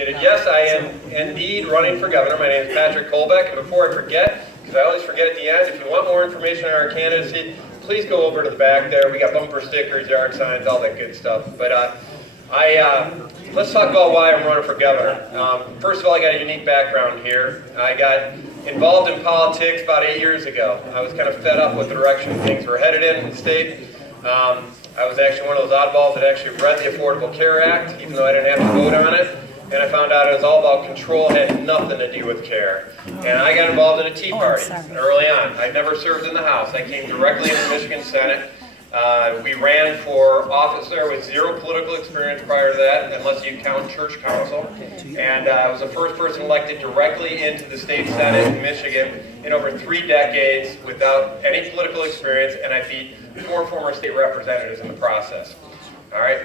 Yes, I am indeed running for governor. My name is Patrick Colbeck, and before I forget, because I always forget at the end, if you want more information on our candidacy, please go over to the back there. We got bumper stickers, yard signs, all that good stuff. But let's talk about why I'm running for governor. First of all, I got a unique background here. I got involved in politics about 8 years ago. I was kind of fed up with the direction things were headed in the state. I was actually one of those oddballs that actually read the Affordable Care Act, even though I didn't have to vote on it. And I found out it was all about control, had nothing to do with care. And I got involved in a Tea Party early on. I'd never served in the House. I came directly into the Michigan Senate. We ran for office there with zero political experience prior to that, unless you count church council. And I was the first person elected directly into the state Senate in Michigan in over 3 decades without any political experience, and I beat 4 former state representatives in the process. All right.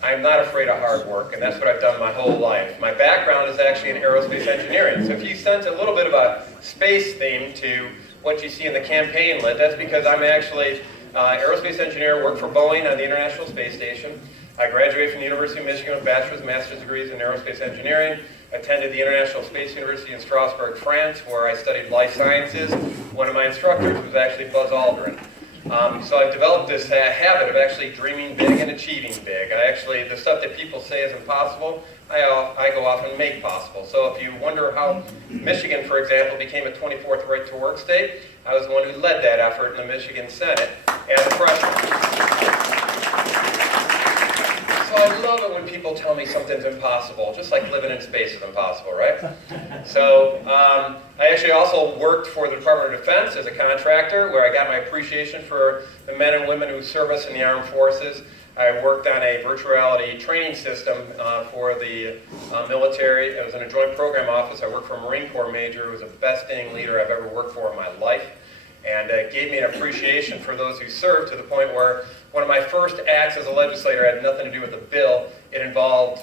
I'm not afraid of hard work, and that's what I've done my whole life. My background is actually in aerospace engineering, so if you sense a little bit of a space theme to what you see in the campaign lit, that's because I'm actually an aerospace engineer, work for Boeing on the International Space Station. I graduated from the University of Michigan with bachelor's and master's degrees in aerospace engineering, attended the International Space University in Strasbourg, France, where I studied life sciences. One of my instructors was actually Buzz Aldrin. So I've developed this habit of actually dreaming big and achieving big. The stuff that people say is impossible, I go off and make possible. So if you wonder how Michigan, for example, became a 24th right to work state, I was the one who led that effort in the Michigan Senate as a freshman. So I love it when people tell me something's impossible, just like living in space is impossible, right? So I actually also worked for the Department of Defense as a contractor, where I got my appreciation for the men and women who serve us in the armed forces. I worked on a virtual reality training system for the military. I was in a joint program office. I worked for a Marine Corps major who was the best dang leader I've ever worked for in my life. And it gave me an appreciation for those who served, to the point where one of my first acts as a legislator had nothing to do with the bill. It involved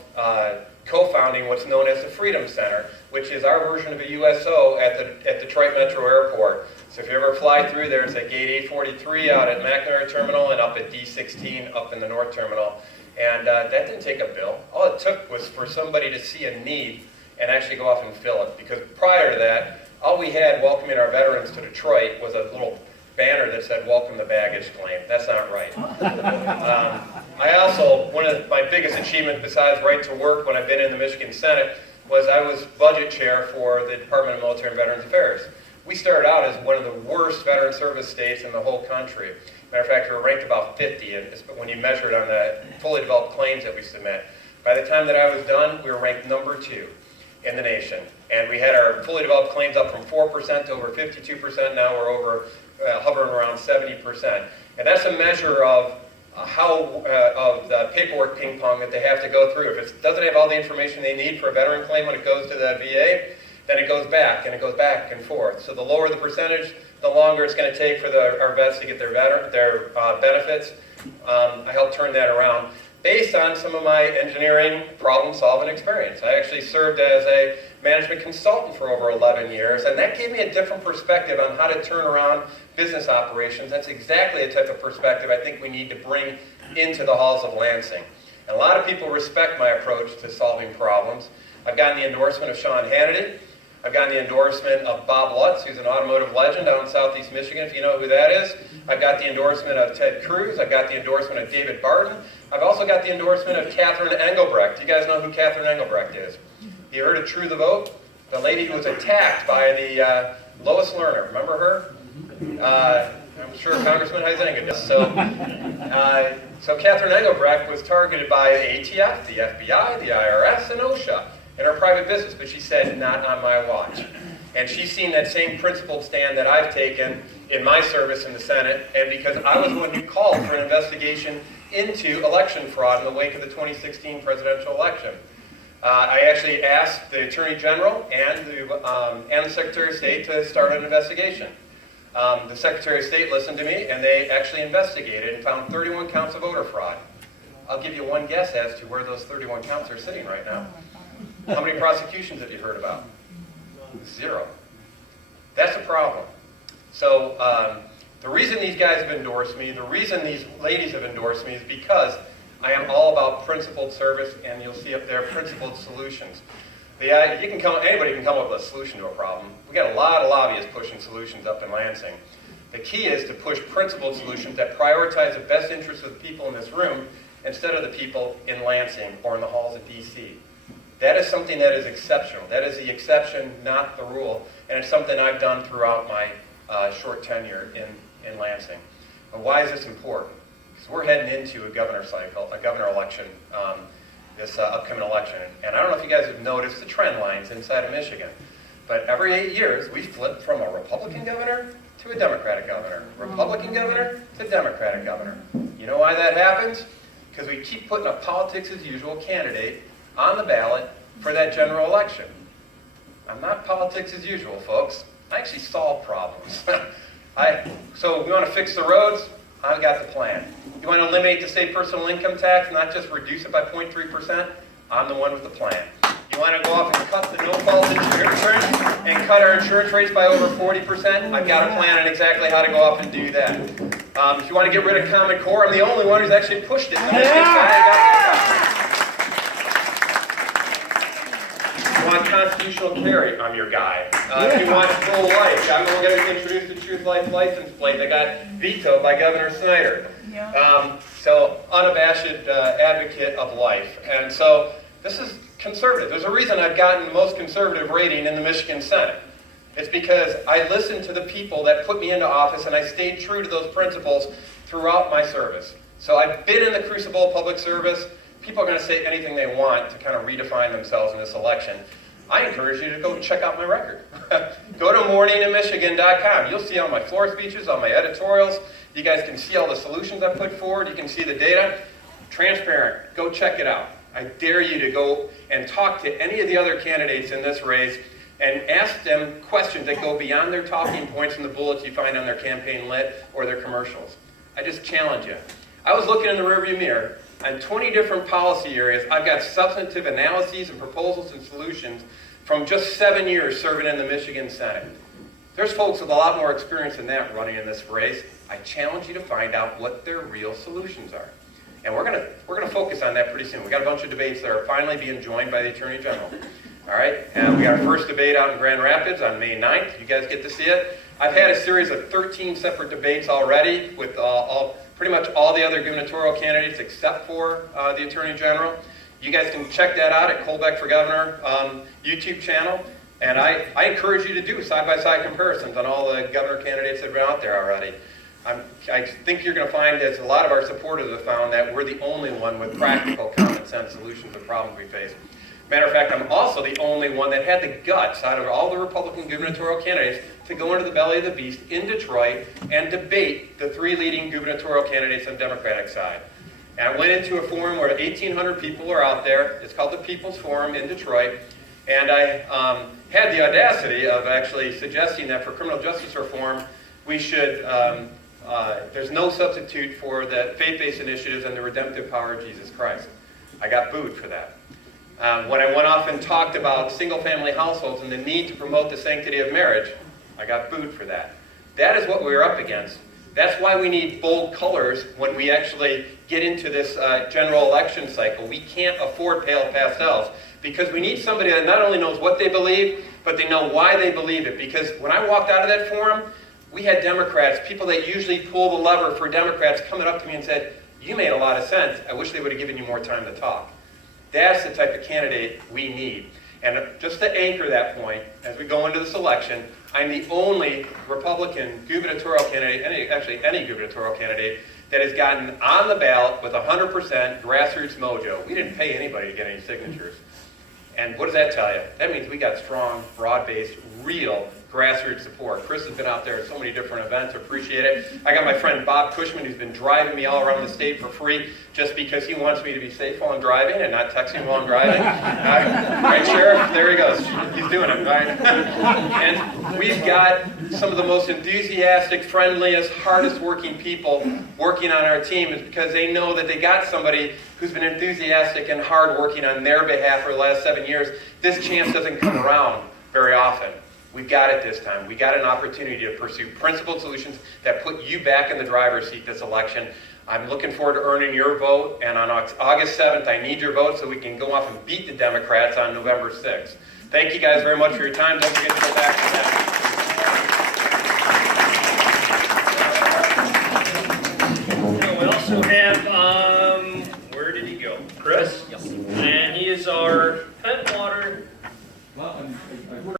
co-founding what's known as the Freedom Center, which is our version of a USO at Detroit Metro Airport. So if you ever fly through there, it's at gate 843 out at McNamara Terminal and up at D16 up in the North Terminal. And that didn't take a bill. All it took was for somebody to see a need and actually go off and fill it. Because prior to that, all we had welcoming our veterans to Detroit was a little banner that said, "Welcome the baggage claim." That's not right. One of my biggest achievements besides right to work when I've been in the Michigan Senate was I was budget chair for the Department of Military and Veterans Affairs. We started out as one of the worst veteran service states in the whole country. Matter of fact, we were ranked about 50 when you measured on the fully developed claims that we submit. By the time that I was done, we were ranked number 2 in the nation. And we had our fully developed claims up from 4% to over 52%. Now we're over hovering around 70%. And that's a measure of of the paperwork ping pong that they have to go through. If it doesn't have all the information they need for a veteran claim when it goes to the VA, then it goes back, and it goes back and forth. So the lower the percentage, the longer it's going to take for our vets to get their benefits. I helped turn that around based on some of my engineering problem-solving experience. I actually served as a management consultant for over 11 years, and that gave me a different perspective on how to turn around business operations. That's exactly the type of perspective I think we need to bring into the halls of Lansing. And a lot of people respect my approach to solving problems. I've gotten the endorsement of Sean Hannity. I've gotten the endorsement of Bob Lutz, who's an automotive legend out in Southeast Michigan, if you know who that is. I've got the endorsement of Ted Cruz. I've got the endorsement of David Barton. I've also got the endorsement of Catherine Engelbrecht. You guys know who Catherine Engelbrecht is? You heard of True the Vote? The lady who was attacked by the Lois Lerner. Remember her? I'm sure Congressman Huizenga does. So Catherine Engelbrecht was targeted by the ATF, the FBI, the IRS, and OSHA in her private business, but she said, "Not on my watch." And she's seen that same principled stand that I've taken in my service in the Senate, and because I was the one who called for an investigation into election fraud in the wake of the 2016 presidential election. I actually asked the Attorney General and the Secretary of State to start an investigation. The Secretary of State listened to me, and they actually investigated and found 31 counts of voter fraud. I'll give you one guess as to where those 31 counts are sitting right now. How many prosecutions have you heard about? 0. That's a problem. So the reason these guys have endorsed me, the reason these ladies have endorsed me is because I am all about principled service, and you'll see up there principled solutions. Anybody can come up with a solution to a problem. We got a lot of lobbyists pushing solutions up in Lansing. The key is to push principled solutions that prioritize the best interests of the people in this room instead of the people in Lansing or in the halls of D.C. That is something that is exceptional. That is the exception, not the rule. And it's something I've done throughout my short tenure in Lansing. But why is this important? Because we're heading into a governor election, this upcoming election. And I don't know if you guys have noticed the trend lines inside of Michigan. But every 8 years, we flip from a Republican governor to a Democratic governor. Republican governor to Democratic governor. You know why that happens? Because we keep putting a politics as usual candidate on the ballot for that general election. I'm not politics as usual, folks. I actually solve problems. So we want to fix the roads? I've got the plan. You want to eliminate the state personal income tax, not just reduce it by 0.3%? I'm the one with the plan. You want to go off and cut the no-fault insurance and cut our insurance rates by over 40%? I've got a plan on exactly how to go off and do that. If you want to get rid of Common Core, I'm the only one who's actually pushed it. If you want constitutional carry, I'm your guy. If you want pro-life, we're going to introduce the Truth Life license plate that got vetoed by Governor Snyder. So unabashed advocate of life. And so this is conservative. There's a reason I've gotten the most conservative rating in the Michigan Senate. It's because I listened to the people that put me into office and I stayed true to those principles throughout my service. So I've been in the crucible of public service. People are going to say anything they want to kind of redefine themselves in this election. I encourage you to go check out my record. Go to morninginmichigan.com. You'll see all my floor speeches, all my editorials. You guys can see all the solutions I put forward. You can see the data. Transparent. Go check it out. I dare you to go and talk to any of the other candidates in this race and ask them questions that go beyond their talking points and the bullets you find on their campaign lit or their commercials. I just challenge you. I was looking in the rearview mirror. On 20 different policy areas, I've got substantive analyses and proposals and solutions from just 7 years serving in the Michigan Senate. There's folks with a lot more experience than that running in this race. I challenge you to find out what their real solutions are. And we're gonna focus on that pretty soon. We got a bunch of debates that are finally being joined by the Attorney General. All right, and we got our first debate out in Grand Rapids on May 9th. You guys get to see it. I've had a series of 13 separate debates already with pretty much all the other gubernatorial candidates except for the Attorney General. You guys can check that out at Colbeck for Governor YouTube channel. And I encourage you to do side-by-side comparisons on all the governor candidates that have been out there already. I think you're going to find, as a lot of our supporters have found, that we're the only one with practical, common-sense solutions to problems we face. Matter of fact, I'm also the only one that had the guts out of all the Republican gubernatorial candidates to go into the belly of the beast in Detroit and debate the 3 leading gubernatorial candidates on the Democratic side. And I went into a forum where 1,800 people are out there. It's called the People's Forum in Detroit. And I had the audacity of actually suggesting that for criminal justice reform, we should, there's no substitute for the faith-based initiatives and the redemptive power of Jesus Christ. I got booed for that. When I went off and talked about single-family households and the need to promote the sanctity of marriage, I got booed for that. That is what we're up against. That's why we need bold colors when we actually get into this general election cycle. We can't afford pale pastels because we need somebody that not only knows what they believe, but they know why they believe it. Because when I walked out of that forum, we had Democrats, people that usually pull the lever for Democrats, coming up to me and said, "You made a lot of sense. I wish they would have given you more time to talk." That's the type of candidate we need. And just to anchor that point, as we go into this election, I'm the only Republican gubernatorial candidate, any gubernatorial candidate, that has gotten on the ballot with 100% grassroots mojo. We didn't pay anybody to get any signatures. And what does that tell you? That means we got strong, broad-based, real grassroots support. Chris has been out there at so many different events. I appreciate it. I got my friend Bob Cushman, who's been driving me all around the state for free just because he wants me to be safe while I'm driving and not texting while I'm driving. Right, Sheriff? There he goes. He's doing it. Right? And we've got some of the most enthusiastic, friendliest, hardest working people working on our team is because they know that they got somebody who's been enthusiastic and hard working on their behalf for the last 7 years. This chance doesn't come around very often. We've got it this time. We got an opportunity to pursue principled solutions that put you back in the driver's seat this election. I'm looking forward to earning your vote, and on August 7th, I need your vote so we can go off and beat the Democrats on November 6th. Thank you guys very much for your time. Don't forget to go back to that. We also have, where did he go? Chris? Yes. And he is our Penn Water